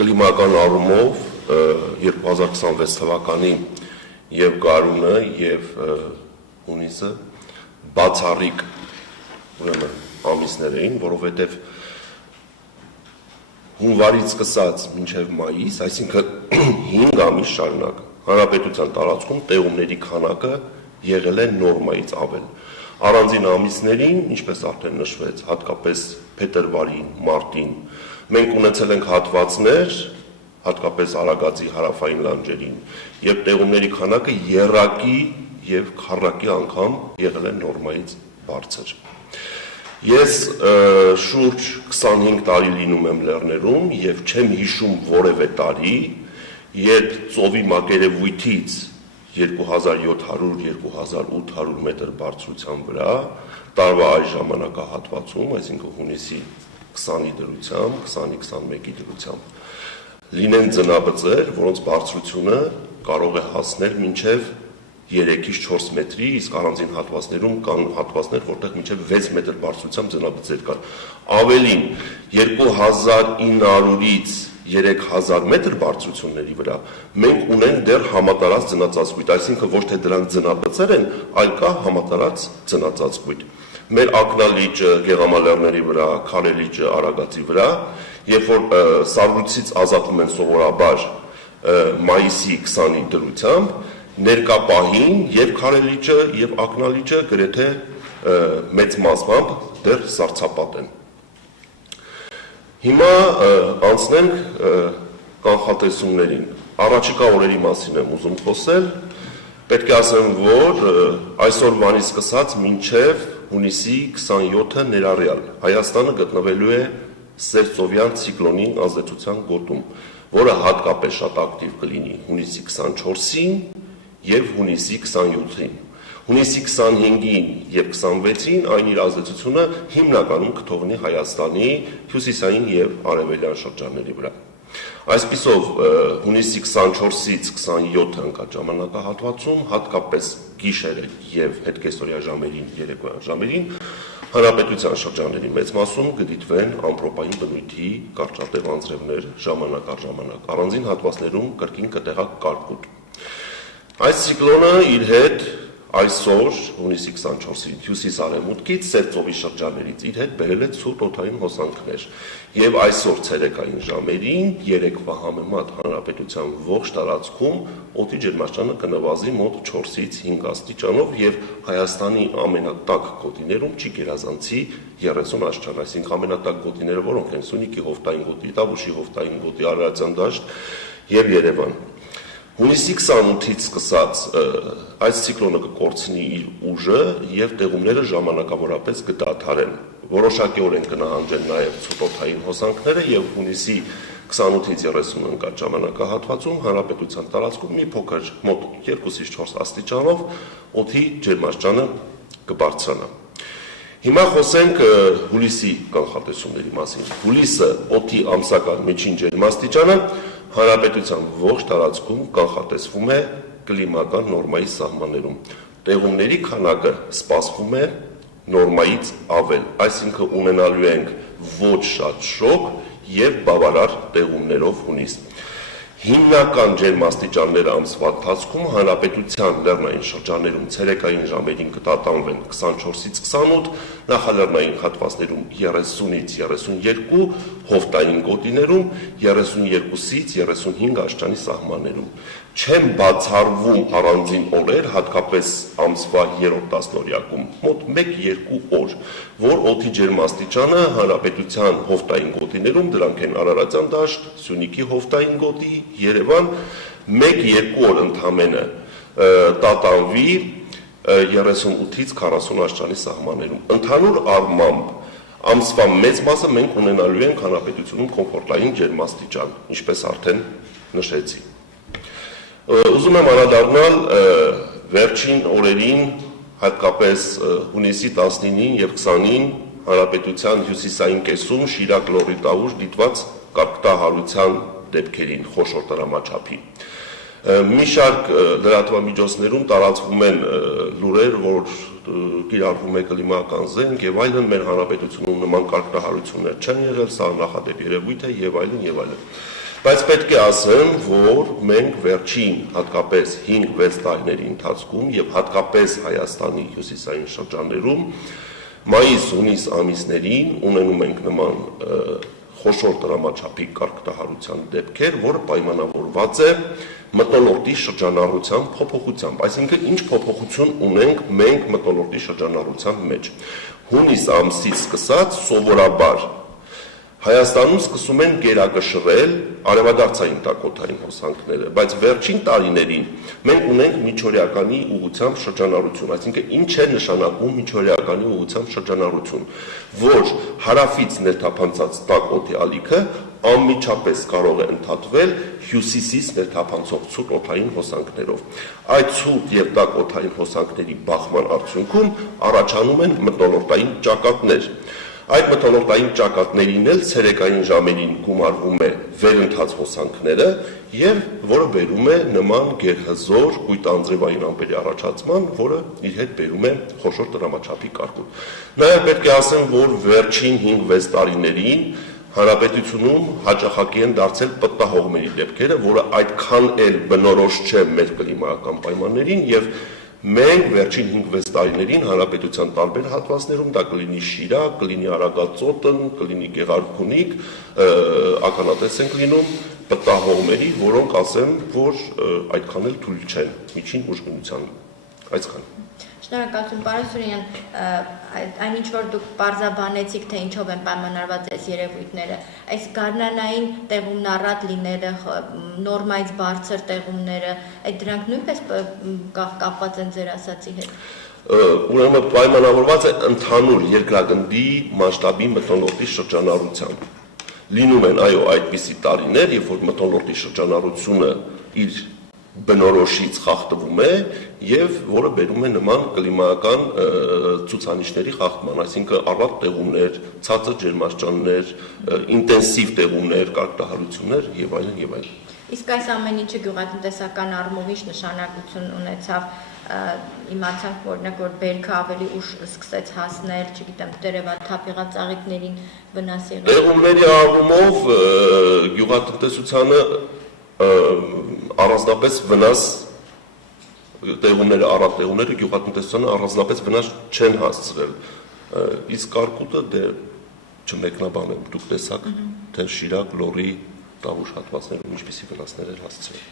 կլիմական առումով 2026 թվականի եւ գարունը եւ հունիսը բացառիկ ուրեմն ամիսներ էին, որովհետեւ հունվարից սկսած մինչև մայիս, այսինքն 5 ամիս շարունակ հանրապետության տարածքում տեղումների քանակը եղել է նորմայից ավել։ Առանձին ամիսներին, ինչպես արդեն նշվեց, հատկապես փետրվարին, մարտին, մենք ունեցել ենք հատվածներ, հատկապես Արագածի հարավային լանջերին, եւ տեղումների քանակը եռակի եւ քառակի անգամ եղել է նորմայից բարձր։ Ես շուրջ 25 տարի լինում եմ լեռներում եւ չեմ հիշում որևէ տարի, երբ ծովի մակերևույթից 2700-2800 մետր բարձրության վրա տարվա այս ժամանակահատվածում, այսինքն հունիսի 20-ի դրությամբ, 20-21-ի դրությամբ լինեն ձնաբծեր, որոնց բարձրությունը կարող է հասնել մինչև 3-ից 4 մետրի, իսկ առանձին հատվածներում կան հատվածներ, որտեղ մինչև 6 մետր բարձրությամբ ձնաբծեր կան։ Ավելին 2900-ից 3000 մետր բարձրությունների վրա մենք ունենք դեռ համատարած ձնածածկույթ, այսինքն ոչ թե դրանք ձնաբծեր են, այլ կա համատարած ձնածածկույթ։ Մեր ակնալիճը Գեղամալեռների վրա, Քարելիճը Արագածի վրա, երբ որ սառույցից ազատվում են սովորաբար մայիսի 20-ի դրությամբ, ներկա պահին եւ Քարելիճը եւ ակնալիճը գրեթե մեծ մասամբ դեռ սառցապատ են։ Հիմա անցնենք կանխատեսումներին։ Առաջիկա օրերի մասին եմ ուզում խոսել։ Պետք է ասեմ, որ այսօրվանից սկսած մինչև հունիսի 27-ը ներառյալ Հայաստանը գտնվելու է սերծովյան ցիկլոնի ազդեցության գոտում, որը հատկապես շատ ակտիվ կլինի հունիսի 24-ին եւ հունիսի 27-ին։ Հունիսի 25-ին եւ 26-ին այն իր ազդեցությունը հիմնականում կթողնի Հայաստանի հյուսիսային եւ արևելյան շրջանների վրա։ Այսպիսով հունիսի 24-ից 27-ը ընկած ժամանակահատվածում, հատկապես գիշերը եւ հետկեսօրյա ժամերին, երեկոյան ժամերին, հանրապետության շրջանների մեծ մասում կդիտվեն ամպրոպային բնույթի կարճատև անձրևներ ժամանակ առ ժամանակ, առանձին հատվածներում կրկին կտեղա կարկուտ։ Այս ցիկլոնը իր հետ այսօր հունիսի 24-ի հյուսիս-արևմուտքից սերծովի շրջաններից իր հետ բերել է ցուրտ օդային հոսանքներ եւ այսօր ցերեկային ժամերին երեկվա համեմատ հանրապետության ողջ տարածքում օդի ջերմաստիճանը կնվազի մոտ 4-ից 5 աստիճանով եւ Հայաստանի ամենատակ գոտիներում չի գերազանցի 30 աստիճան, այսինքն ամենատակ գոտիները որոնք են Սյունիքի հովտային գոտի, Տավուշի հովտային գոտի, Արարատյան դաշտ եւ Երևան։ Հունիսի 28-ից սկսած այս ցիկլոնը կկորցնի իր ուժը եւ տեղումները ժամանակավորապես կդադարեն։ Որոշակիորեն կնահանջեն նաեւ ցուրտօդային հոսանքները եւ հունիսի 28-ից 30 ընկած ժամանակահատվածում հանրապետության տարածքում մի փոքր մոտ 2-ից 4 աստիճանով օդի ջերմաստիճանը կբարձրանա։ Հիմա խոսենք հուլիսի կանխատեսումների մասին։ Հուլիսը օդի ամսական միջին ջերմաստիճանը հանրապետության ողջ տարածքում կանխատեսվում է կլիմական նորմայի սահմաններում։ Տեղումների քանակը սպասվում է նորմայից ավել, այսինքն ունենալու ենք ոչ շատ շոգ եւ բավարար տեղումներով հունիս։ Հիմնական ջերմաստիճանները ամսվա ընթացքում հանրապետության լեռնային շրջաններում ցերեկային ժամերին կտատանվեն 24-ից 28, նախալեռնային հատվածներում 30-ից 32, հովտային գոտիներում 32-ից 35 աստիճանի սահմաններում։ Չեն բացառվում առանձին օրեր, հատկապես ամսվա 3-րդ տասնօրյակում, մոտ 1-2 օր, որ օդի ջերմաստիճանը հանրապետության հովտային գոտիներում, դրանք են Արարատյան դաշտ, Սյունիքի հովտային գոտի, Երևան, 1-2 օր ընդամենը տատանվի 38-ից 40 աստիճանի սահմաններում։ Ընդհանուր առմամբ ամսվա մեծ մասը մենք ունենալու ենք հանրապետությունում կոմֆորտային ջերմաստիճան, ինչպես արդեն նշեցի։ Ուզում եմ անդրադառնալ վերջին օրերին, հատկապես հունիսի 19-ին եւ 20-ին հանրապետության հյուսիսային կեսում Շիրակ լոռի Տավուշ դիտված կարգտահարության դեպքերին խոշոր տրամաչափի։ Մի շարք լրատվամիջոցներում տարածվում են լուրեր, որ կիրառվում է կլիմական զենք եւ այլն, մեր հանրապետությունում նման կարգտահարություններ չեն եղել, սա նախադեպ երևույթ է եւ այլն եւ այլն։ Բայց պետք է ասեմ, որ մենք վերջին հատկապես 5-6 տարիների ընթացքում եւ հատկապես Հայաստանի հյուսիսային շրջաններում մայիս-հունիս ամիսներին ունենում ենք նման խոշոր դրամաչափի կարգտահարության դեպքեր, որը պայմանավորված է մթնոլորտի շրջանառության փոփոխությամբ, այսինքն ինչ փոփոխություն ունենք մենք մթնոլորտի շրջանառության մեջ։ Հունիս ամսից սկսած սովորաբար Հայաստանում սկսում են գերակշռել արևադարձային տակոթային հոսանքները, բայց վերջին տարիներին մենք ունենք միջօրեականի ուղղությամբ շրջանառություն, այսինքն ինչ է նշանակում միջօրեականի ուղղությամբ շրջանառություն, որ հարավից ներթափանցած տակոթի ալիքը անմիջապես կարող է ընդհատվել հյուսիսից ներթափանցող ցուրտ օդային հոսանքներով։ Այդ ցուրտ եւ տաք օդային հոսանքների բախման արդյունքում առաջանում են մթնոլորտային ճակատներ։ Այդ մթնոլորտային ճակատներին էլ ցերեկային ժամերին գումարվում է վերընթաց հոսանքները եւ որը բերում է նման գերհզոր կույտանձրևային ամպերի առաջացման, որը իր հետ բերում է խոշոր դրամաչափի կարգուտ։ Նաեւ պետք է ասեմ, որ վերջին 5-6 տարիներին Հանրապետությունում հաճախակի են դարձել պտտահողմերի դեպքերը, որը այդքան էլ բնորոշ չէ մեր կլիմայական պայմաններին եւ մենք վերջին 5-6 տարիներին հանրապետության տարբեր հատվածներում դա կլինի Շիրակ, կլինի Արագածոտն, կլինի Գեղարքունիք, ականատես ենք լինում պտտահողմերի, որոնք ասեմ, որ այդքան էլ թույլ չեն միջին ուժգնության այսքան։ Շնորհակալություն, պարոն Սուրյանյան, այնինչ որ դուք պարզաբանեցիք, թե ինչով են պայմանավորված այս երևույթները, այս գարնանային տեղումն առատ լինելը, նորմայից բարձր տեղումները, այդ դրանք նույնպես կապված են ձեր ասացի հետ։ Ուրեմն պայմանավորված է ընդհանուր երկրագնդի մասշտաբի մթնոլորտի շրջանառությամբ։ Լինում են այո այդպիսի տարիներ, երբ որ մթնոլորտի շրջանառությունը իր բնորոշից խախտվում է եւ որը բերում է նման կլիմայական ցուցանիշների խախտման, այսինքն առատ տեղումներ, ցածր ջերմաստիճաններ, ինտենսիվ տեղումներ, կարգտահարություններ եւ այլն եւ այլն։ Իսկ այս ամեն ինչը գյուղատնտեսական առումով ինչ նշանակություն ունեցավ, իմացանք օրինակ որ բերքը ավելի ուշ սկսեց հասնել, չգիտեմ, տերևաթափ եղած ծաղիկներին վնաս եղավ։ Տեղումների առումով գյուղատնտեսությանը առանձնապես վնաս տեղումները, առատ տեղումները գյուղատնտեսությանը առանձնապես վնաս չեն հասցրել, իսկ կարկուտը դե չմեկնաբանեմ, դուք տեսաք, թե Շիրակ, Լոռի, Տավուշ հատվածներում ինչպիսի վնասներ էր հասցրել։